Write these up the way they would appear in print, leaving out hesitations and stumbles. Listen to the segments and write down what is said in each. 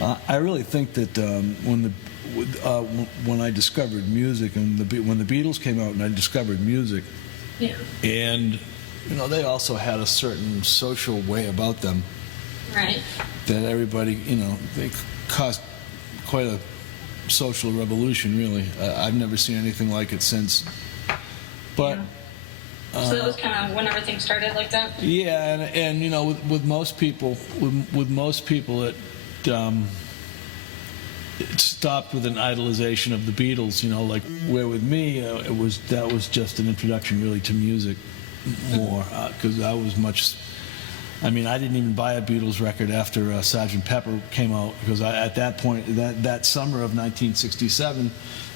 I really think that when I discovered music and when the Beatles came out and I discovered music, Yeah. and they also had a certain social way about them Right. that everybody, they caused quite a social revolution. Really, I've never seen anything like it since. But. Yeah. So that was kind of when everything started like that. Yeah, and with most people, it stopped with an idolization of the Beatles. Like where with me, that was just an introduction really to music more, because I was much. I mean, I didn't even buy a Beatles record after Sgt. Pepper came out, because at that point, that summer of 1967,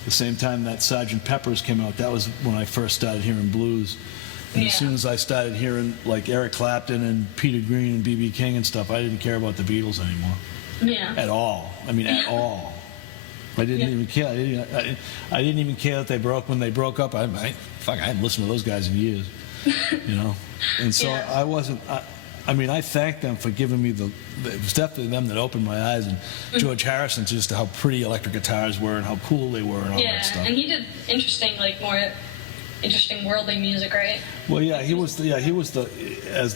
the same time that Sgt. Pepper's came out, that was when I first started hearing blues. And as soon as I started hearing like Eric Clapton and Peter Green and B.B. King and stuff, I didn't care about the Beatles anymore. Yeah. At all. I mean, at all. I didn't even care. I didn't even care that when they broke up. I hadn't listened to those guys in years. And so I wasn't. I thank them for giving me it was definitely them that opened my eyes, and George Harrison, just to how pretty electric guitars were and how cool they were and all that stuff. Yeah, and he did more interesting worldly music, right? Well, he was the as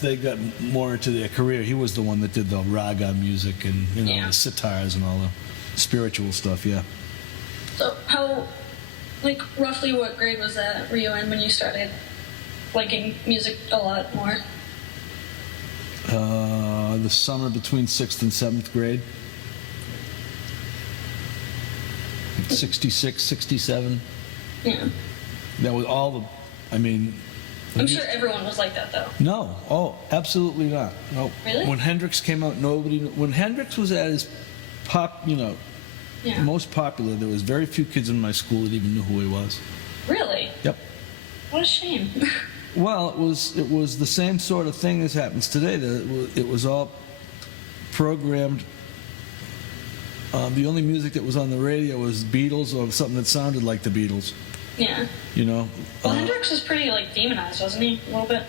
they got more into their career, he was the one that did the raga music and the sitars and all the spiritual stuff. Yeah. So how, roughly what grade was that were you in when you started liking music a lot more? The summer between 6th and 7th grade. 66, 67. Yeah. That was all the, I'm sure everyone was like that, though. No. Oh, absolutely not. No. Really? When Hendrix came out, when Hendrix was at his most popular, there was very few kids in my school that even knew who he was. Really? Yep. What a shame. Well, it was the same sort of thing as happens today. It was all programmed. The only music that was on the radio was Beatles or something that sounded like the Beatles. Yeah. Well, Hendrix was pretty demonized, wasn't he? A little bit.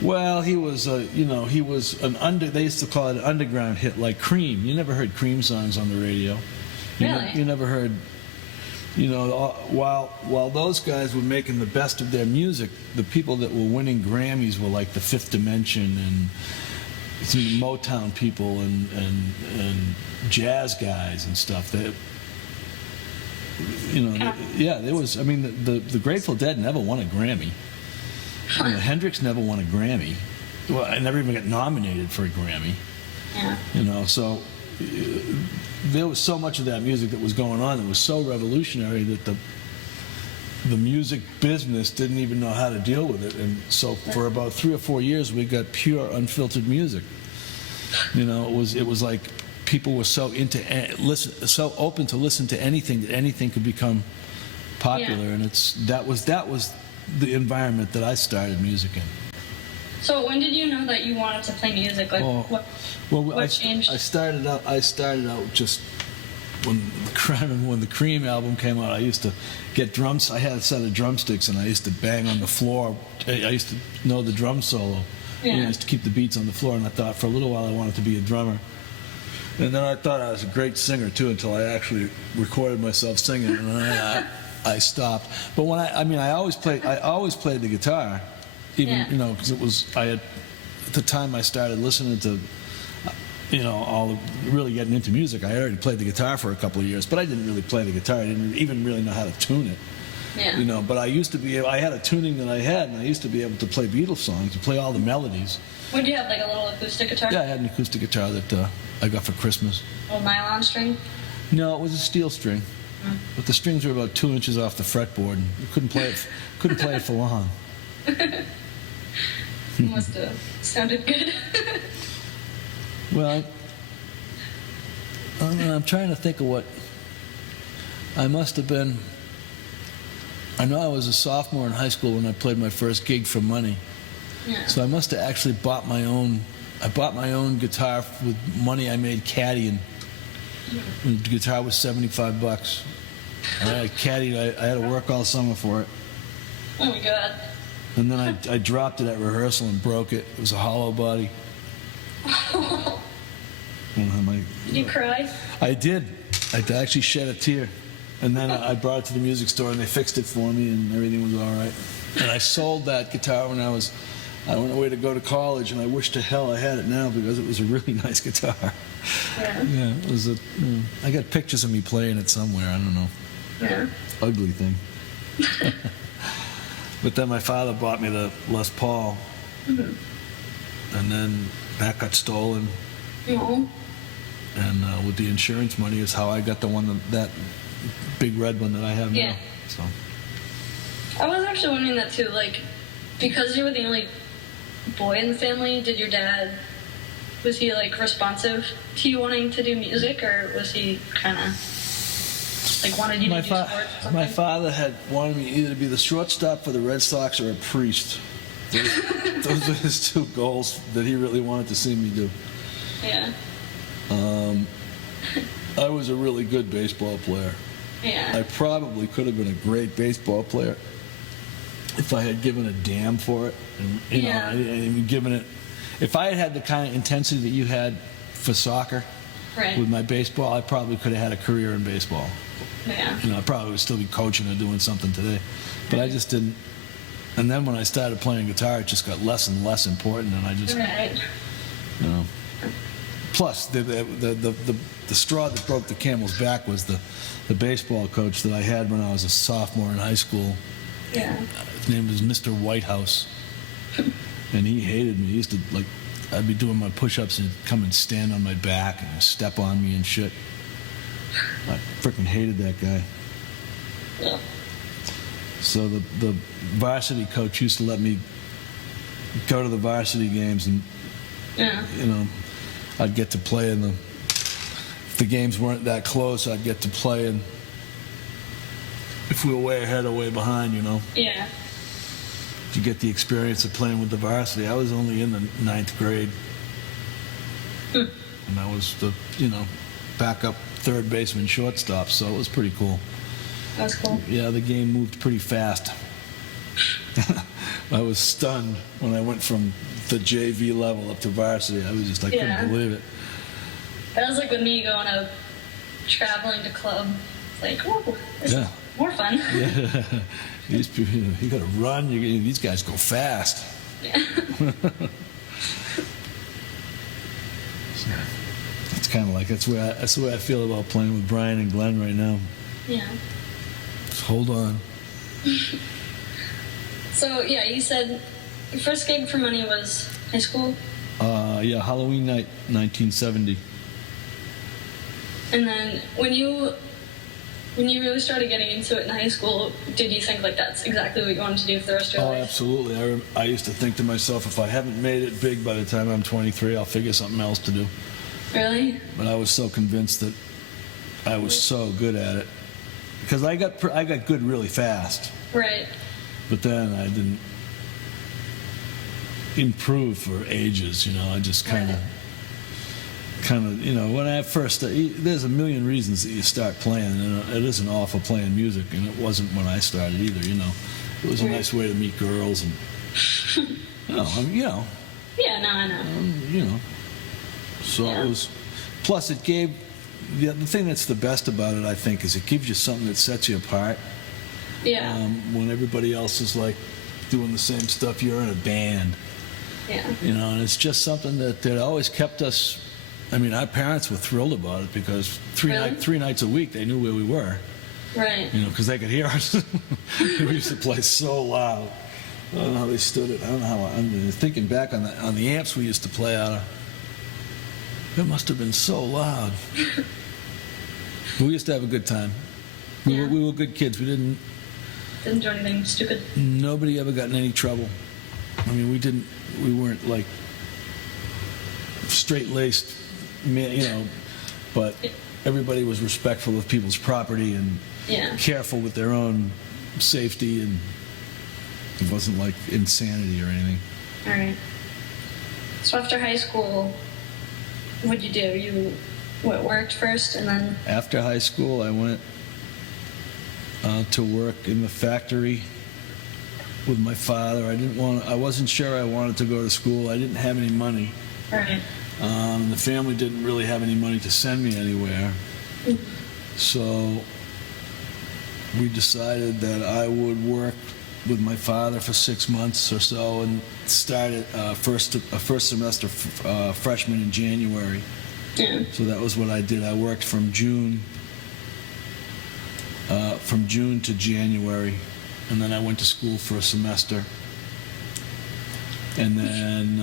Well, he was he was they used to call it an underground hit, like Cream. You never heard Cream songs on the radio. Really? You never heard. While those guys were making the best of their music, the people that were winning Grammys were like the Fifth Dimension and some Motown people and jazz guys and stuff. That there was. The Grateful Dead never won a Grammy. Hendrix never won a Grammy. Well, I never even got nominated for a Grammy. Yeah. So. There was so much of that music that was going on that was so revolutionary that the music business didn't even know how to deal with it, and so for about 3 or 4 years we got pure unfiltered music. It was like people were so so open to listen to anything that anything could become popular, and that was the environment that I started music in. So when did you know that you wanted to play music? What changed? I started out just when the Cream album came out. I used to get drums. I had a set of drumsticks, and I used to bang on the floor. I used to know the drum solo. Yeah. I used to keep the beats on the floor, and I thought for a little while I wanted to be a drummer. And then I thought I was a great singer too, until I actually recorded myself singing, and then I stopped. But when I always played the guitar. Even because it was at the time I started listening to really getting into music. I already played the guitar for a couple of years, but I didn't really play the guitar. I didn't even really know how to tune it. Yeah. But I used to be. I had a tuning that I had, and I used to be able to play Beatles songs, to play all the melodies. Would you have a little acoustic guitar? Yeah, I had an acoustic guitar that I got for Christmas. A nylon string? No, it was a steel string, but the strings were about 2 inches off the fretboard, and you couldn't play it. Couldn't play it for long. Must have sounded good. Well, I'm trying to think of what I must have been. I know I was a sophomore in high school when I played my first gig for money. Yeah. So I must have actually bought my own. I bought my own guitar with money I made caddying. The guitar was $75. And I caddied. I had to work all summer for it. Oh my God. And then I dropped it at rehearsal and broke it. It was a hollow body. Did you cry? I did. I actually shed a tear. And then I brought it to the music store, and they fixed it for me, and everything was all right. And I sold that guitar when I went away to go to college, and I wish to hell I had it now because it was a really nice guitar. Yeah. Yeah, it was I got pictures of me playing it somewhere. I don't know. Yeah. Ugly thing. But then my father bought me the Les Paul, and then that got stolen. No. And with the insurance money is how I got the one that big red one that I have Yeah. now. So I was actually wondering that too, like, because you were the only boy in the family, was he like responsive to you wanting to do music, or was he kind of like wanted you to do sports or something? my father had wanted me either to be the shortstop for the Red Sox or a priest. Those were his two goals that he really wanted to see me do. Yeah. I was a really good baseball player. Yeah. I probably could have been a great baseball player if I had given a damn for it, and and given it. If I had had the kind of intensity that you had for soccer Right. with my baseball, I probably could have had a career in baseball. Yeah. I probably would still be coaching or doing something today, but I just didn't. And then when I started playing guitar, it just got less and less important, and I just, Right. you know. Plus, the straw that broke the camel's back was the baseball coach that I had when I was a sophomore in high school. Yeah. His name was Mr. Whitehouse, and he hated me. He used to, like, I'd be doing my push-ups and he'd come and stand on my back and step on me and shit. I freaking hated that guy. Yeah. So the varsity coach used to let me go to the varsity games, and Yeah. I'd get to play in if the games weren't that close, I'd get to play in if we were way ahead or way behind, Yeah. to get the experience of playing with the varsity. I was only in the 9th grade, and I was the backup third baseman shortstop, so it was pretty cool. That's cool. Yeah, the game moved pretty fast. I was stunned when I went from the JV level up to varsity. I was just, I couldn't believe it. That was like with me going out traveling to club. It's like, oh, this is more fun. Yeah. These people, you got to run. These guys go fast. Yeah. So, it's kind of like that's the way I feel about playing with Brian and Glenn right now. Yeah. Just hold on. So yeah, you said your first gig for money was high school, Yeah, Halloween night, 1970. and then when you really started getting into it in high school, did you think like that's exactly what you wanted to do for the rest of your Oh, life? absolutely. I used to think to myself, if I haven't made it big by the time I'm 23, I'll figure something else to do. Really? But I was so convinced that I was so good at it, because I got good really fast. Right. But then I didn't improve for ages. I just kind of, when I first, there's a million reasons that you start playing, and it isn't all for playing music, and it wasn't when I started either. It was a nice way to meet girls, and Yeah, no, I know. So it was. Plus, it gave the thing that's the best about it, I think, is it gives you something that sets you apart. Yeah. When everybody else is like doing the same stuff, you're in a band. Yeah. And it's just something that always kept us. I mean, our parents were thrilled about it because three nights a week they knew where we were. Right. Because they could hear us. We used to play so loud. I don't know how they stood it. I don't know how. I'm thinking back on the amps we used to play out of. It must have been so loud. But we used to have a good time. We were good kids. We didn't do anything stupid. Nobody ever got in any trouble. I mean, we weren't like straight-laced, but everybody was respectful of people's property and careful with their own safety, and it wasn't like insanity or anything. All right. So after high school, what'd you do? You worked first, and then After high school, I went to work in the factory with my father. I wasn't sure I wanted to go to school. I didn't have any money. right. The family didn't really have any money to send me anywhere. So we decided that I would work with my father for 6 months or so and started a first semester freshman in January. Yeah. So that was what I did. I worked from June to January, and then I went to school for a semester. And then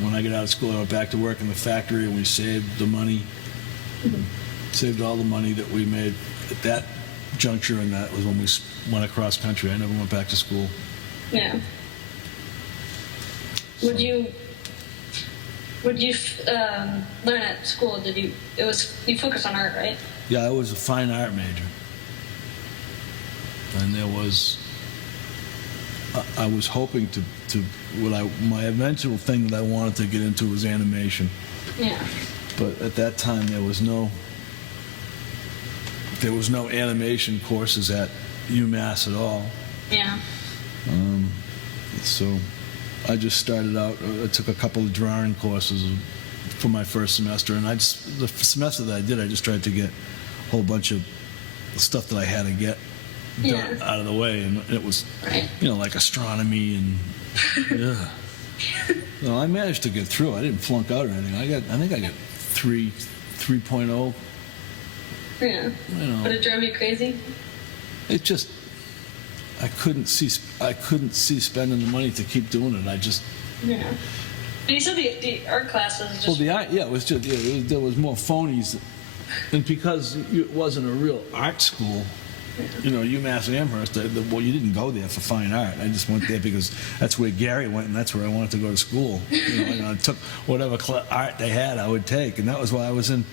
when I got out of school, I went back to work in the factory, and we saved the money, saved all the money that we made at that juncture, and that was when we went across country. I never went back to school. Yeah. Would you learn at school? You focused on art, right? Yeah, I was a fine art major, and I was hoping to my eventual thing that I wanted to get into was animation. Yeah. But at that time there was no animation courses at UMass at all. Yeah. So I just started out. I took a couple of drawing courses for my first semester, and the semester that I did, I just tried to get a whole bunch of stuff that I had to get done out of the way, and it was, like astronomy and. Yeah. No, I managed to get through. I didn't flunk out or anything. I think I got 3.0. Yeah. But it drove you crazy? It just, I couldn't see spending the money to keep doing it. I just. Yeah. But you said the art classes just. Well, the art, it was just, there was more phonies, and because it wasn't a real art school. UMass Amherst, well, you didn't go there for fine art. I just went there because that's where Gary went, and that's where I wanted to go to school. I took whatever art they had, I would take, and that was why I was in.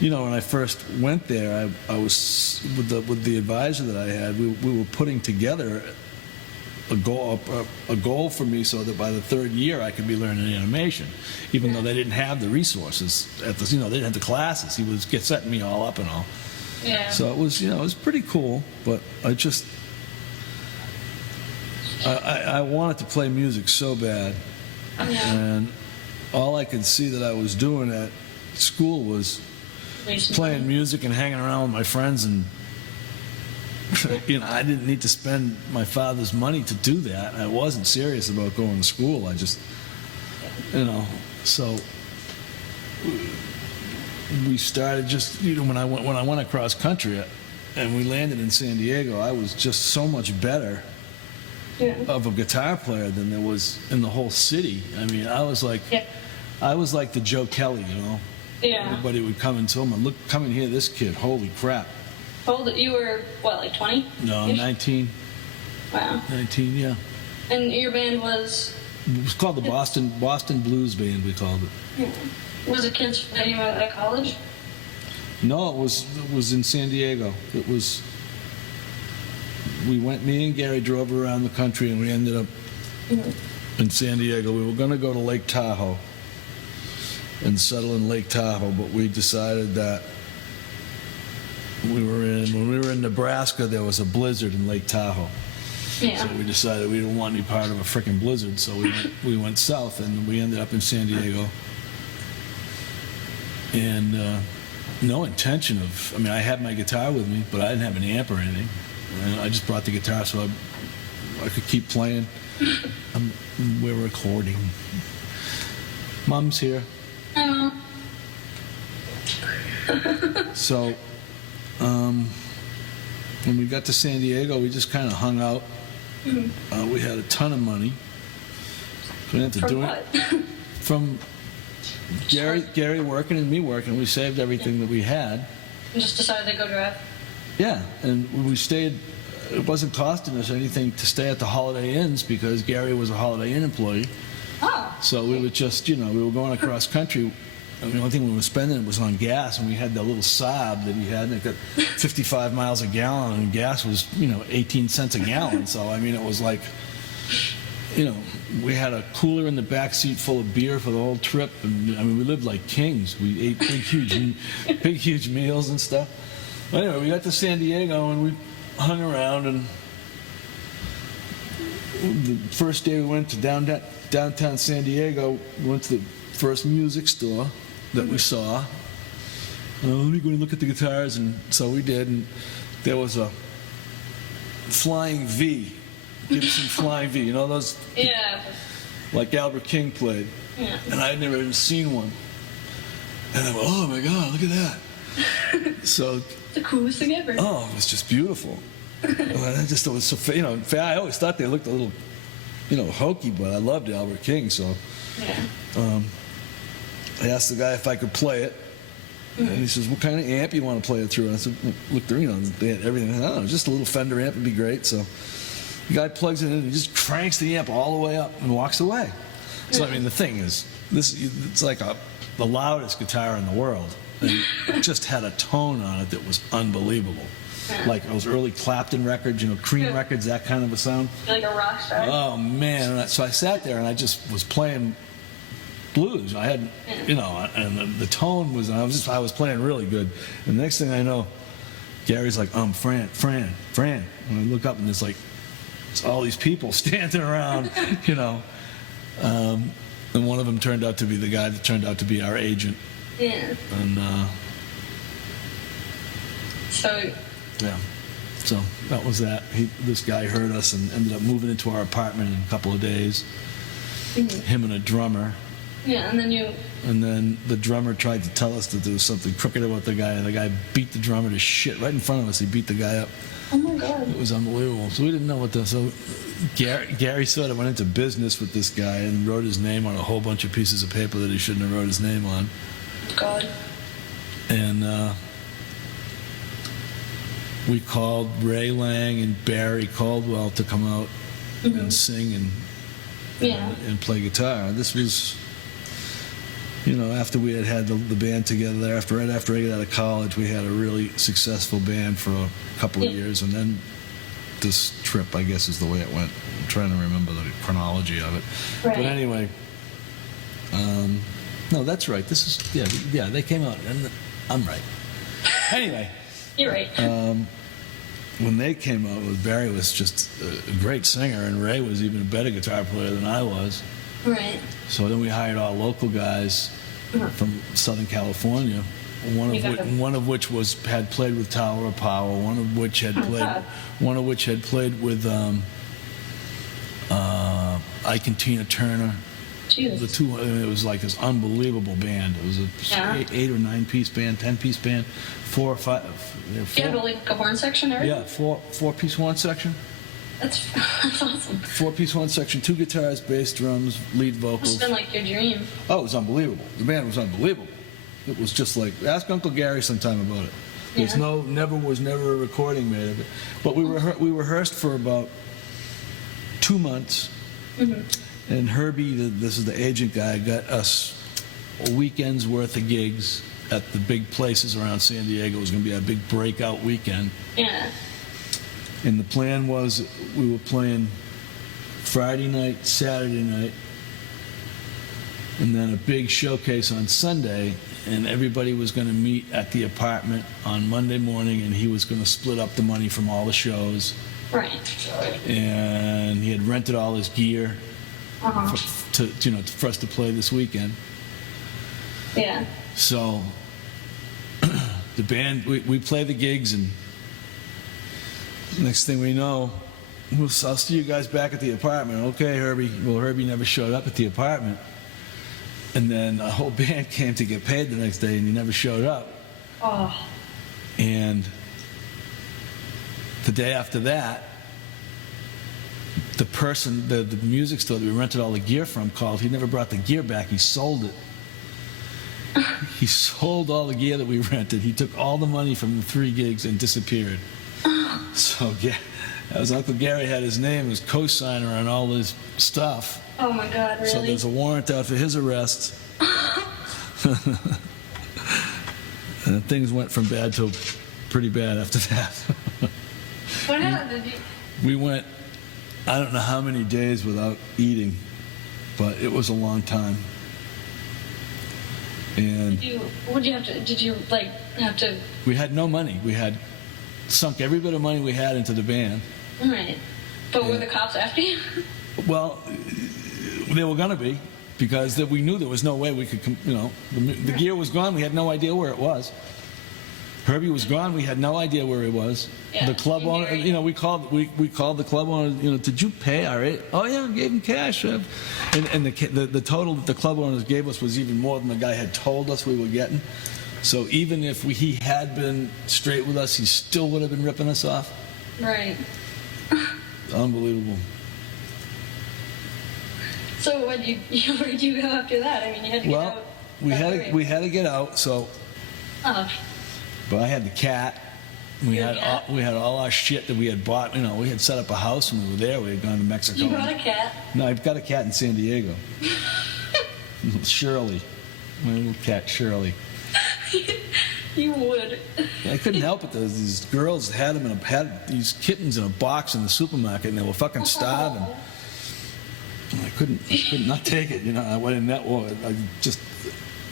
When I first went there, I was with the advisor that I had. We were putting together a goal for me so that by the third year I could be learning animation, even though they didn't have the resources at the. They didn't have the classes. He was setting me all up and all. Yeah. So it was pretty cool, but I wanted to play music so bad, and all I could see that I was doing at school was playing music and hanging around with my friends, and I didn't need to spend my father's money to do that. I wasn't serious about going to school. I just, so. We started just when I went across country, and we landed in San Diego. I was just so much better of a guitar player than there was in the whole city. I mean, I was like the Joe Kelly, Yeah. Everybody would come and tell me, "Look, come and hear this kid! Holy crap!" How old? You were what, like 20? No, 19. Wow. 19, yeah. And your band was? It was called the Boston Blues Band. We called it. Yeah. Was it kids that you went at college? No, it was in San Diego. It was. Me and Gary drove around the country, and we ended up in San Diego. We were going to go to Lake Tahoe and settle in Lake Tahoe, but we decided that when we were in Nebraska, there was a blizzard in Lake Tahoe. Yeah. So we decided we didn't want any part of a freaking blizzard, so we went south, and we ended up in San Diego. And no intention of. I mean, I had my guitar with me, but I didn't have an amp or anything. And I just brought the guitar so I could keep playing. We're recording. Mom's here. Oh. So when we got to San Diego, we just kind of hung out. We had a ton of money. We didn't have to do what? it. From Gary working and me working, we saved everything that we had. And just decided to go drive? Yeah, and we stayed. It wasn't costing us anything to stay at the Holiday Inns because Gary was a Holiday Inn employee. Oh. So we would just, we were going across country. I mean, the only thing we were spending was on gas, and we had that little Saab that he had, and it got 55 miles a gallon, and gas was, 18 cents a gallon. So, I mean, it was like, we had a cooler in the back seat full of beer for the whole trip, and I mean, we lived like kings. We ate big, huge meals and stuff. But anyway, we got to San Diego, and we hung around, and the first day we went to downtown San Diego, we went to the first music store that we saw. Let me go and look at the guitars, and so we did, and there was a Flying V, Gibson Flying V, you know those? Yeah. Like Albert King played. Yeah. And I had never even seen one. And I went, oh my God, look at that. So, The coolest thing ever. oh, it was just beautiful. I just thought it was so, I always thought they looked a little, hokey, but I loved Albert King, so. Yeah. I asked the guy if I could play it. And he says, what kind of amp you want to play it through? And I said, look, they had everything. I don't know, just a little Fender amp would be great. So the guy plugs it in and he just cranks the amp all the way up and walks away. So, I mean, the thing is, it's like the loudest guitar in the world. And it just had a tone on it that was unbelievable. Like those early Clapton records, Cream records, that kind of a sound. Like a rock star. Oh, man. So I sat there and I just was playing blues. I had, and the tone was, I was playing really good. And the next thing I know, Gary's like, Fran. And I look up and it's all these people standing around, and one of them turned out to be the guy that turned out to be our agent. Yeah. And, So. Yeah. So that was that. This guy heard us and ended up moving into our apartment in a couple of days. Him and a drummer. Yeah, and then the drummer tried to tell us that there was something crooked about the guy, and the guy beat the drummer to shit right in front of us. He beat the guy up. Oh my God. It was unbelievable. So we didn't know what the. So Gary sort of went into business with this guy and wrote his name on a whole bunch of pieces of paper that he shouldn't have wrote his name on. God. And we called Ray Lang and Barry Caldwell to come out and sing and play guitar. This was, after we had the band together there, right after I got out of college, we had a really successful band for a couple of years, and then this trip, I guess, is the way it went. I'm trying to remember the chronology of it. Right. But anyway, no, that's right. This is, yeah, they came out, and I'm right. Anyway. You're right. When they came out, Barry was just a great singer, and Ray was even a better guitar player than I was. Right. So then we hired all local guys from Southern California, one of which had played with Tower of Power, one of which had played with Ike and Tina Turner. Jesus. The two, it was like this unbelievable band. It was a 8 or 9 piece band, 10-piece band, 4 or 5. You had like a horn section, or? Yeah, four-piece horn section. That's awesome. 4-piece horn section, 2 guitars, bass, drums, lead vocals. It's been like your dream. Oh, it was unbelievable. The band was unbelievable. It was just like, ask Uncle Gary sometime about it. There's never a recording made of it. But we rehearsed for about 2 months. And Herbie, this is the agent guy, got us a weekend's worth of gigs at the big places around San Diego. It was going to be a big breakout weekend. Yeah. And the plan was we were playing Friday night, Saturday night, and then a big showcase on Sunday, and everybody was going to meet at the apartment on Monday morning, and he was going to split up the money from all the shows. Right. And he had rented all his gear for us to play this weekend. Yeah. So the band, we play the gigs, and next thing we know, I'll see you guys back at the apartment. Okay, Herbie. Well, Herbie never showed up at the apartment. And then the whole band came to get paid the next day, and he never showed up. Oh. And the day after that, the person, the music store that we rented all the gear from called. He never brought the gear back. He sold it. He sold all the gear that we rented. He took all the money from the 3 gigs and disappeared. So, yeah, as Uncle Gary had his name as co-signer on all this stuff. Oh my God, really? So there's a warrant out for his arrest. And things went from bad to pretty bad after that. What happened? We went, I don't know how many days without eating, but it was a long time. And did you have to? We had no money. We had sunk every bit of money we had into the band. Right. But were the cops after you? Well, they were going to be. because we knew there was no way we could, the gear was gone. We had no idea where it was. Herbie was gone. We had no idea where he was. Yeah, the club owner, we called the club owner. Did you pay our rate? Oh yeah, I gave him cash. And the total that the club owners gave us was even more than the guy had told us we were getting. So even if he had been straight with us, he still would have been ripping us off. Right. Unbelievable. So where'd you go after that? I mean, you had to get out. We had to get out. So. Oh. But I had the cat. We had all our shit that we had bought. We had set up a house when we were there. We had gone to Mexico. You brought a cat? No, I've got a cat in San Diego. Shirley, my little cat Shirley. You would. I couldn't help it. These girls had these kittens in a box in the supermarket, and they were fucking starving. I couldn't not take it. I went in that war. I just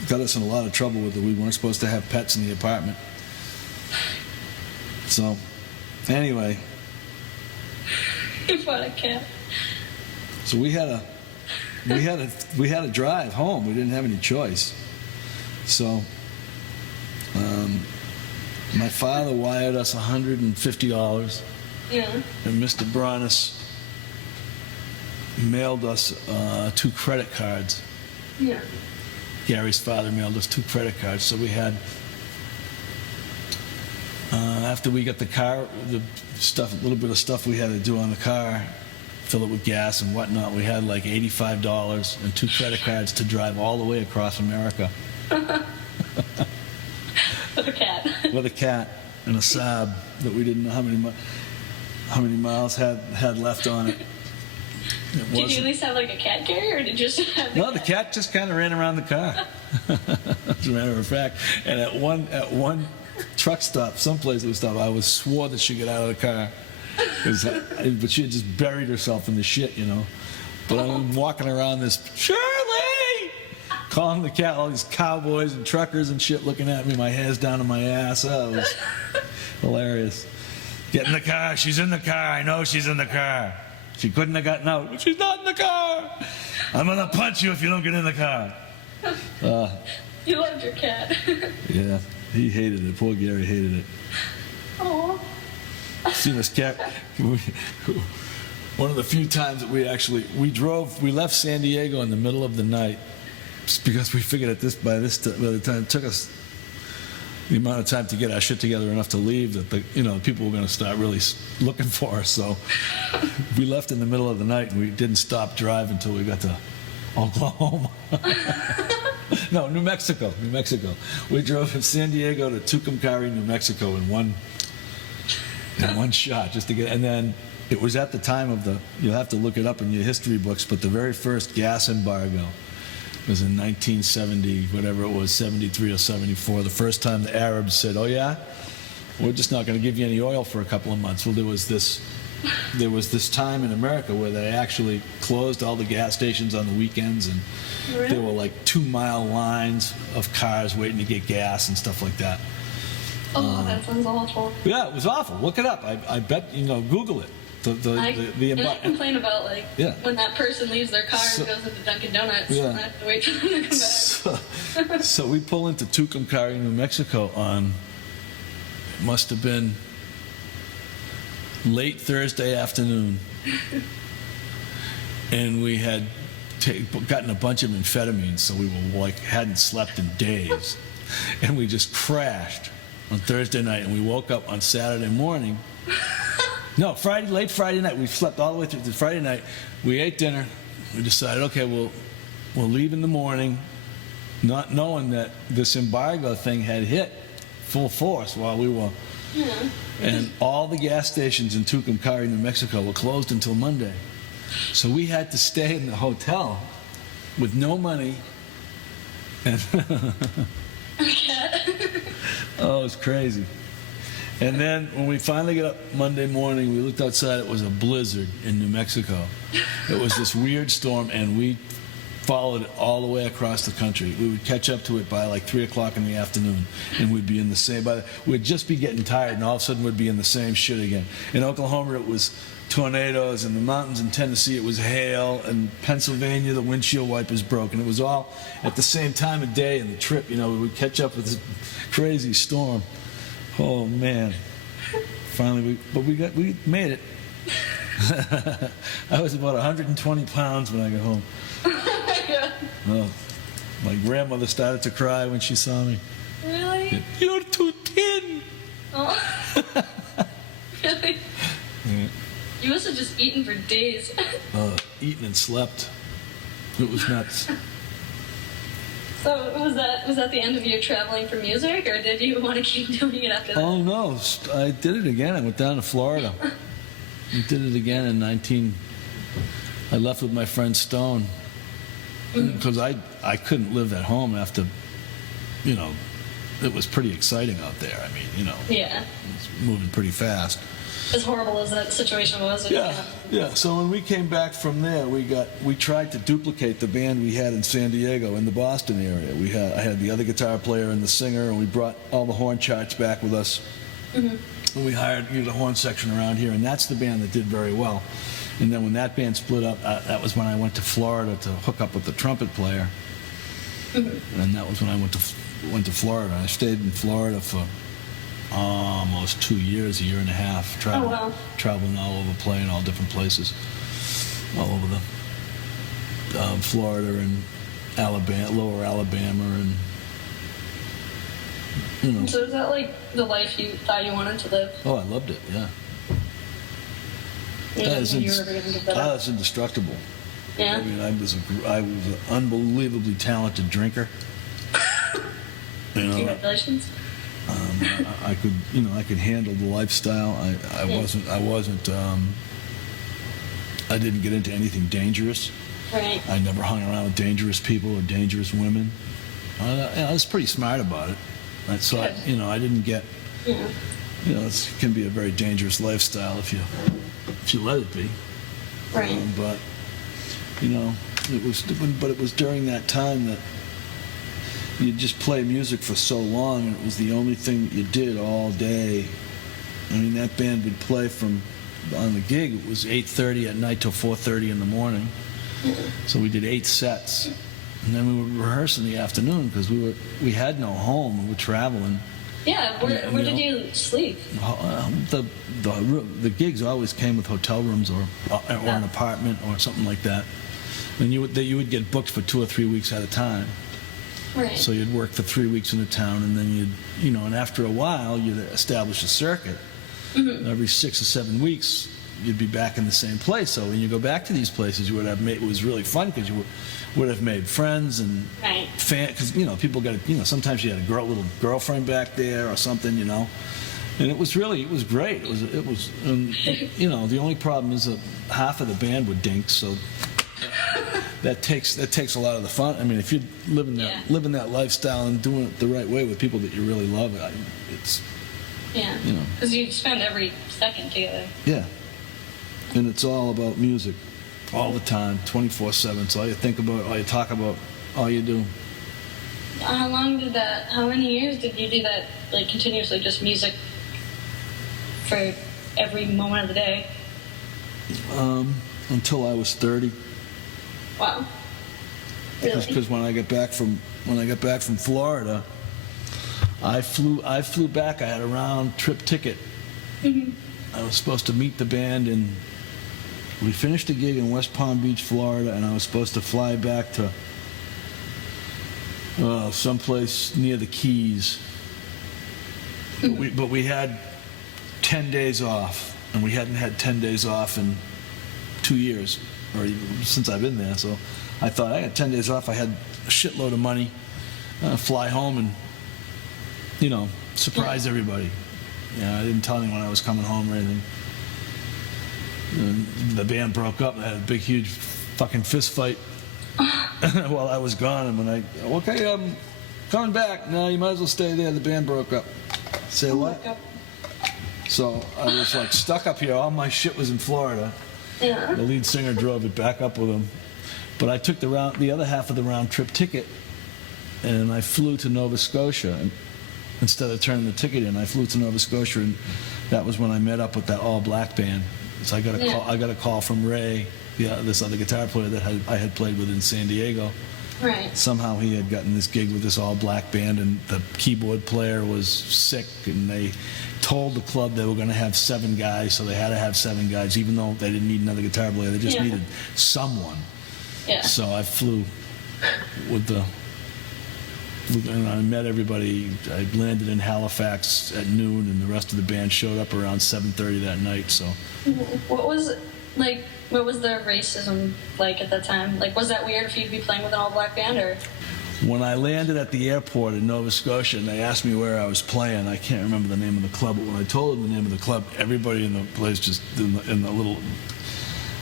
got us in a lot of trouble with it. We weren't supposed to have pets in the apartment. So, anyway. You bought a cat. So we had a drive home. We didn't have any choice. So, my father wired us $150. Yeah. And Mr. Bronis mailed us 2 credit cards. Yeah. Gary's father mailed us 2 credit cards. So we had, after we got the car, a little bit of stuff we had to do on the car, fill it with gas and whatnot, we had like $85 and 2 credit cards to drive all the way across America. With a cat. With a cat and a Saab that we didn't know how many miles had left on it. Did you at least have like a cat carrier, or did you just have the cat? The cat just kind of ran around the car. As a matter of fact. And at one truck stop, someplace we stopped, I swore that she'd get out of the car. But she had just buried herself in the shit, But I'm walking around this, Shirley! Calling the cat, all these cowboys and truckers and shit looking at me, my hair's down to my ass. Oh, it was hilarious. Get in the car. She's in the car. I know she's in the car. She couldn't have gotten out, but she's not in the car. I'm going to punch you if you don't get in the car. You loved your cat. Yeah, he hated it. Poor Gary hated it. Oh. See this cat? One of the few times that we left San Diego in the middle of the night because we figured by the time it took us the amount of time to get our shit together enough to leave that people were going to start really looking for us. So we left in the middle of the night and we didn't stop driving until we got to Oklahoma. No, New Mexico. We drove from San Diego to Tucumcari, New Mexico in one shot just to get. And then it was at the time of you'll have to look it up in your history books, but the very first gas embargo was in 1970, whatever it was, 73 or 74. The first time the Arabs said, "Oh yeah, we're just not going to give you any oil for a couple of months." Well, there was this time in America where they actually closed all the gas stations on the weekends, and really? There were like 2-mile lines of cars waiting to get gas and stuff like that. Oh, that sounds awful. Yeah, it was awful. Look it up. I bet Google it. I complain about when that person leaves their car and goes into Dunkin' Donuts, and I have to wait for them to come back. So we pull into Tucumcari, New Mexico on, it must have been late Thursday afternoon, and we had gotten a bunch of amphetamines, so we were hadn't slept in days, and we just crashed on Thursday night, and we woke up on Saturday morning. No, late Friday night. We slept all the way through to Friday night. We ate dinner. We decided, okay, we'll leave in the morning, not knowing that this embargo thing had hit full force while we were. Yeah. And all the gas stations in Tucumcari, New Mexico, were closed until Monday. So we had to stay in the hotel with no money. And oh, it was crazy. And then when we finally got up Monday morning, we looked outside. It was a blizzard in New Mexico. It was this weird storm, and we followed it all the way across the country. We would catch up to it by like 3 o'clock in the afternoon, and we'd be in the same. We'd just be getting tired, and all of a sudden we'd be in the same shit again. In Oklahoma, it was tornadoes. In the mountains in Tennessee, it was hail. In Pennsylvania, the windshield wipers broke, and it was all at the same time of day. And the trip, we would catch up with this crazy storm. Oh man! Finally, we made it. I was about 120 pounds when I got home. Yeah. Oh, my grandmother started to cry when she saw me. Really? You're too thin. Oh. Really? Yeah. You must have just eaten for days. Eaten and slept. It was nuts. So was that the end of your traveling for music, or did you want to keep doing it after that? Oh no, I did it again. I went down to Florida. I did it again in 19. I left with my friend Stone because I couldn't live at home after, it was pretty exciting out there. I mean, Yeah. it was moving pretty fast. As horrible as that situation was. Yeah. So when we came back from there, we tried to duplicate the band we had in San Diego in the Boston area. I had the other guitar player and the singer, and we brought all the horn charts back with us. Mm-hmm. And we hired the horn section around here, and that's the band that did very well. And then when that band split up, that was when I went to Florida to hook up with the trumpet player. Mm-hmm. And that was when I went to Florida. I stayed in Florida for almost 2 years, a year and a half, traveling all over, playing all different places, all over the Florida and Alabama, lower Alabama, and So is that like the life you thought you wanted to live? Oh, I loved it. Yeah. You were ever gonna get better? I was indestructible. Yeah. I mean, I was an unbelievably talented drinker. Congratulations. I could handle the lifestyle. I didn't get into anything dangerous. Right. I never hung around with dangerous people or dangerous women. I was pretty smart about it. So I didn't get. Yeah. It can be a very dangerous lifestyle if you let it be. Right. But it was during that time that you just play music for so long, and it was the only thing that you did all day. I mean, that band would play on the gig, it was 8:30 at night till 4:30 in the morning. So we did 8 sets. And then we would rehearse in the afternoon because we had no home. We were traveling. Yeah, where did you sleep? The gigs always came with hotel rooms or an apartment or something like that. And you would get booked for 2 or 3 weeks at a time. Right. So you'd work for 3 weeks in a town, and then and after a while you'd establish a circuit. Mm-hmm. Every 6 or 7 weeks you'd be back in the same place. So when you go back to these places, it was really fun because you would have made friends and because people got sometimes you had a little girlfriend back there or something, and it was great. It was the only problem is that half of the band would dink, so that takes a lot of the fun. I mean, if you're living that lifestyle and doing it the right way with people that you really love, it's because you spend every second together. Yeah, and it's all about music. All the time, 24/7. It's all you think about, all you talk about, all you do. How many years did you do that, like continuously, just music for every moment of the day? Until I was 30. Wow. Really? Because when I got back from Florida, I flew back. I had a round trip ticket. Mm-hmm. I was supposed to meet the band and we finished a gig in West Palm Beach, Florida, and I was supposed to fly back to someplace near the Keys. But we had 10 days off, and we hadn't had 10 days off in 2 years, or even since I've been there. So I thought I had 10 days off. I had a shitload of money, fly home and, surprise everybody. I didn't tell anyone I was coming home or anything. The band broke up. I had a big, huge fucking fist fight while I was gone. And when I'm coming back. No, you might as well stay there. The band broke up. Say what? So I was stuck up here. All my shit was in Florida. Yeah. The lead singer drove it back up with him. But I took the other half of the round trip ticket, and I flew to Nova Scotia. And instead of turning the ticket in, I flew to Nova Scotia, and that was when I met up with that all-black band. So I got a call. I got a call from Ray, this other guitar player that I had played with in San Diego. Right. Somehow he had gotten this gig with this all-black band, and the keyboard player was sick, and they told the club they were going to have 7 guys, so they had to have 7 guys, even though they didn't need another guitar player. They just needed someone. Yeah. So I flew and I met everybody. I landed in Halifax at noon, and the rest of the band showed up around 7:30 that night. So, what was the racism like at that time? Like, was that weird for you to be playing with an all-black band, or? when I landed at the airport in Nova Scotia and they asked me where I was playing, I can't remember the name of the club, but when I told them the name of the club, everybody in the place just in the little.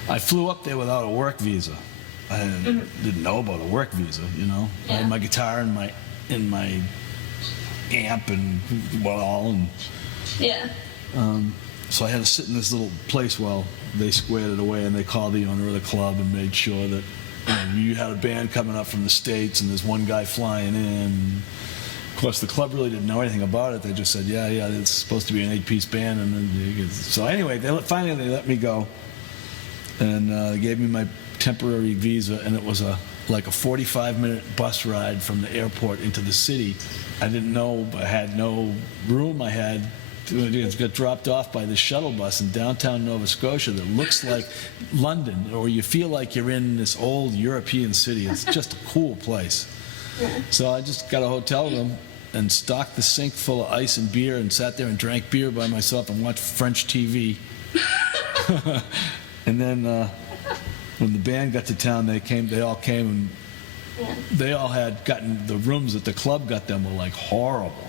I flew up there without a work visa. I didn't know about a work visa, you know. Yeah. I had my guitar and my amp and all, and Yeah. so I had to sit in this little place while they squared it away, and they called the owner of the club and made sure that you had a band coming up from the States, and there's one guy flying in. Of course, the club really didn't know anything about it. They just said, yeah, it's supposed to be an 8-piece band. And then so anyway, finally they let me go, and they gave me my temporary visa, and it was like a 45-minute bus ride from the airport into the city. I didn't know, I had no room. I had to get dropped off by this shuttle bus in downtown Nova Scotia that looks like London, or you feel like you're in this old European city. It's just a cool place. So I just got a hotel room and stocked the sink full of ice and beer and sat there and drank beer by myself and watched French TV. And then when the band got to town, they all came, and they all had gotten the rooms that the club got them were like horrible.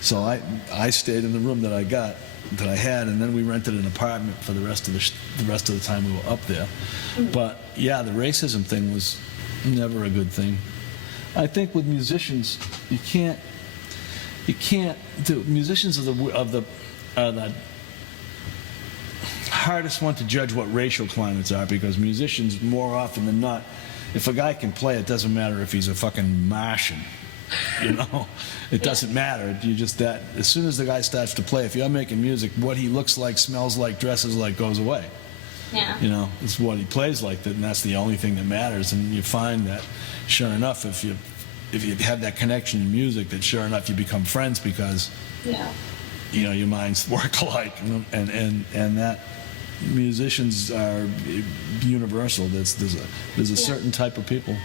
So I stayed in the room that I had, and then we rented an apartment for the rest of the time we were up there. But yeah, the racism thing was never a good thing. I think with musicians, you can't do. Musicians are the hardest one to judge what racial climates are, because musicians, more often than not, if a guy can play, it doesn't matter if he's a fucking Martian. You know, it doesn't matter. You just that as soon as the guy starts to play, if you're making music, what he looks like, smells like, dresses like goes away. Yeah. You know, it's what he plays like, and that's the only thing that matters. And you find that, sure enough, if you have that connection in music, that sure enough you become friends, because you know your minds work alike, and that musicians are universal. There's a certain type of people.